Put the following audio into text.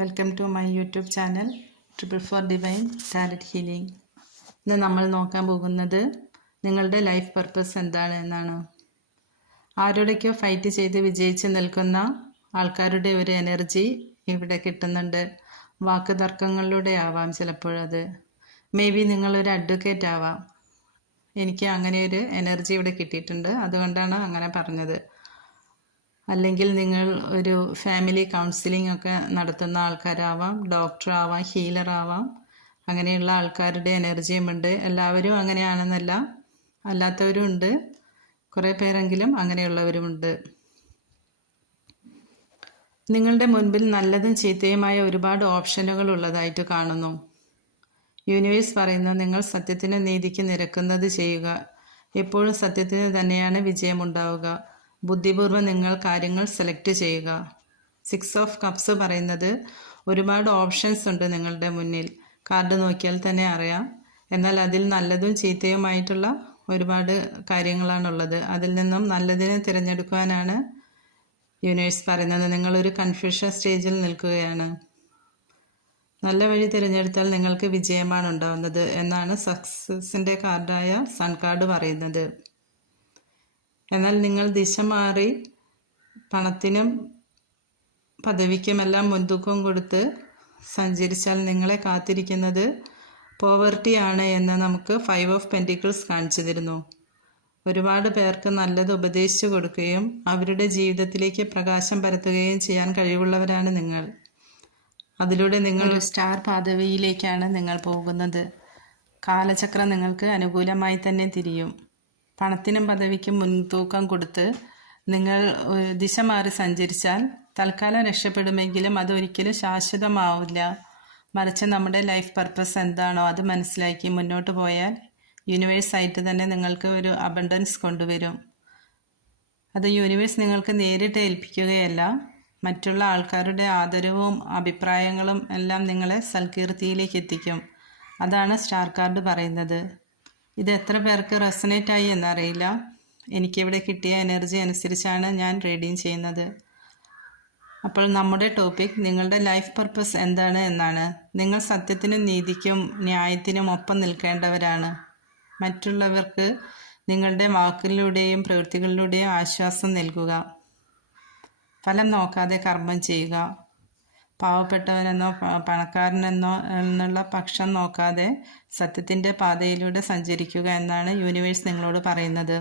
Welcome to my YouTube channel Triple4 divine tarot healing. ഇന്ന് നമ്മൾ നോക്കാൻ പോകുന്നത് നിങ്ങളുടെ ലൈഫ് പർപ്പസ് എന്താണ് എന്നാണ്. ആരോടൊക്കെയോ ഫൈറ്റ് ചെയ്ത് വിജയിച്ച് നിൽക്കുന്ന ആൾക്കാരുടെ ഒരു എനർജി ഇവിടെ കിട്ടുന്നുണ്ട്. വാക്ക് തർക്കങ്ങളിലൂടെ ആവാം ചിലപ്പോഴത്. മേ ബി നിങ്ങളൊരു അഡ്വക്കേറ്റ് ആവാം. എനിക്ക് അങ്ങനെ ഒരു എനർജി ഇവിടെ കിട്ടിയിട്ടുണ്ട്, അതുകൊണ്ടാണ് അങ്ങനെ പറഞ്ഞത്. അല്ലെങ്കിൽ നിങ്ങൾ ഒരു ഫാമിലി കൗൺസിലിംഗ് ഒക്കെ നടത്തുന്ന ആൾക്കാരാവാം, ഡോക്ടറാവാം, ഹീലറാവാം. അങ്ങനെയുള്ള ആൾക്കാരുടെ എനർജിയുമുണ്ട്. എല്ലാവരും അങ്ങനെയാണെന്നല്ല, അല്ലാത്തവരും ഉണ്ട്. കുറേ പേരെങ്കിലും അങ്ങനെയുള്ളവരുമുണ്ട്. നിങ്ങളുടെ മുൻപിൽ നല്ലതും ചീത്തയുമായ ഒരുപാട് ഓപ്ഷനുകൾ ഉള്ളതായിട്ട് കാണുന്നു. യൂണിവേഴ്സ് പറയുന്നു, നിങ്ങൾ സത്യത്തിനും നീതിക്ക് നിരക്കുന്നത് ചെയ്യുക. എപ്പോഴും സത്യത്തിന് തന്നെയാണ് വിജയമുണ്ടാവുക. ബുദ്ധിപൂർവ്വം നിങ്ങൾ കാര്യങ്ങൾ സെലക്ട് ചെയ്യുക. 6 ഓഫ് കപ്സ് പറയുന്നത് ഒരുപാട് ഓപ്ഷൻസ് ഉണ്ട് നിങ്ങളുടെ മുന്നിൽ. കാർഡ് നോക്കിയാൽ തന്നെ അറിയാം. എന്നാൽ അതിൽ നല്ലതും ചീത്തയുമായിട്ടുള്ള ഒരുപാട് കാര്യങ്ങളാണുള്ളത്. അതിൽ നിന്നും നല്ലതിനെ തിരഞ്ഞെടുക്കുവാനാണ് യൂണിവേഴ്സ് പറയുന്നത്. നിങ്ങളൊരു കൺഫ്യൂഷൻ സ്റ്റേജിൽ നിൽക്കുകയാണ്. നല്ല വഴി തിരഞ്ഞെടുത്താൽ നിങ്ങൾക്ക് വിജയമാണ് ഉണ്ടാവുന്നത് എന്നാണ് സക്സസിൻ്റെ കാർഡായ സൺ കാർഡ് പറയുന്നത്. എന്നാൽ നിങ്ങൾ ദിശ മാറി പണത്തിനും പദവിക്കുമെല്ലാം മുൻതൂക്കം കൊടുത്ത് സഞ്ചരിച്ചാൽ നിങ്ങളെ കാത്തിരിക്കുന്നത് പോവർട്ടിയാണ് എന്ന് നമുക്ക് 5 ഓഫ് പെൻറ്റിക്കിൾസ് കാണിച്ചു തരുന്നു. ഒരുപാട് പേർക്ക് നല്ലത് ഉപദേശിച്ചു കൊടുക്കുകയും അവരുടെ ജീവിതത്തിലേക്ക് പ്രകാശം പരത്തുകയും ചെയ്യാൻ കഴിവുള്ളവരാണ് നിങ്ങൾ. അതിലൂടെ നിങ്ങൾ സ്റ്റാർ പദവിയിലേക്കാണ് നിങ്ങൾ പോകുന്നത്. കാലചക്രം നിങ്ങൾക്ക് അനുകൂലമായി തന്നെ തിരിയും. പണത്തിനും പദവിക്കും മുൻതൂക്കം കൊടുത്ത് നിങ്ങൾ ദിശ മാറി സഞ്ചരിച്ചാൽ തൽക്കാലം രക്ഷപ്പെടുമെങ്കിലും അതൊരിക്കലും ശാശ്വതമാവില്ല. മറിച്ച് നമ്മുടെ ലൈഫ് പർപ്പസ് എന്താണോ അത് മനസ്സിലാക്കി മുന്നോട്ട് പോയാൽ യൂണിവേഴ്സായിട്ട് തന്നെ നിങ്ങൾക്ക് ഒരു അബണ്ടൻസ് കൊണ്ടുവരും. അത് യൂണിവേഴ്സ് നിങ്ങൾക്ക് നേരിട്ട് ഏൽപ്പിക്കുകയല്ല, മറ്റുള്ള ആൾക്കാരുടെ ആദരവും അഭിപ്രായങ്ങളും എല്ലാം നിങ്ങളെ സൽകീർത്തിയിലേക്ക് എത്തിക്കും. അതാണ് സ്റ്റാർ കാർഡ് പറയുന്നത്. ഇത് എത്ര പേർക്ക് റെസനേറ്റായി എന്നറിയില്ല. എനിക്കിവിടെ കിട്ടിയ എനർജി അനുസരിച്ചാണ് ഞാൻ റീഡിങ് ചെയ്യുന്നത്. അപ്പോൾ നമ്മുടെ ടോപ്പിക് നിങ്ങളുടെ ലൈഫ് പർപ്പസ് എന്താണ് എന്നാണ്. നിങ്ങൾ സത്യത്തിനും നീതിക്കും ന്യായത്തിനും ഒപ്പം നിൽക്കേണ്ടവരാണ്. മറ്റുള്ളവർക്ക് നിങ്ങളുടെ വാക്കുകളിലൂടെയും പ്രവൃത്തികളിലൂടെയും ആശ്വാസം നൽകുക. ഫലം നോക്കാതെ കർമ്മം ചെയ്യുക. പാവപ്പെട്ടവനെന്നോ പണക്കാരനെന്നോ എന്നുള്ള പക്ഷം നോക്കാതെ സത്യത്തിൻ്റെ പാതയിലൂടെ സഞ്ചരിക്കുക എന്നാണ് യൂണിവേഴ്സ് നിങ്ങളോട് പറയുന്നത്.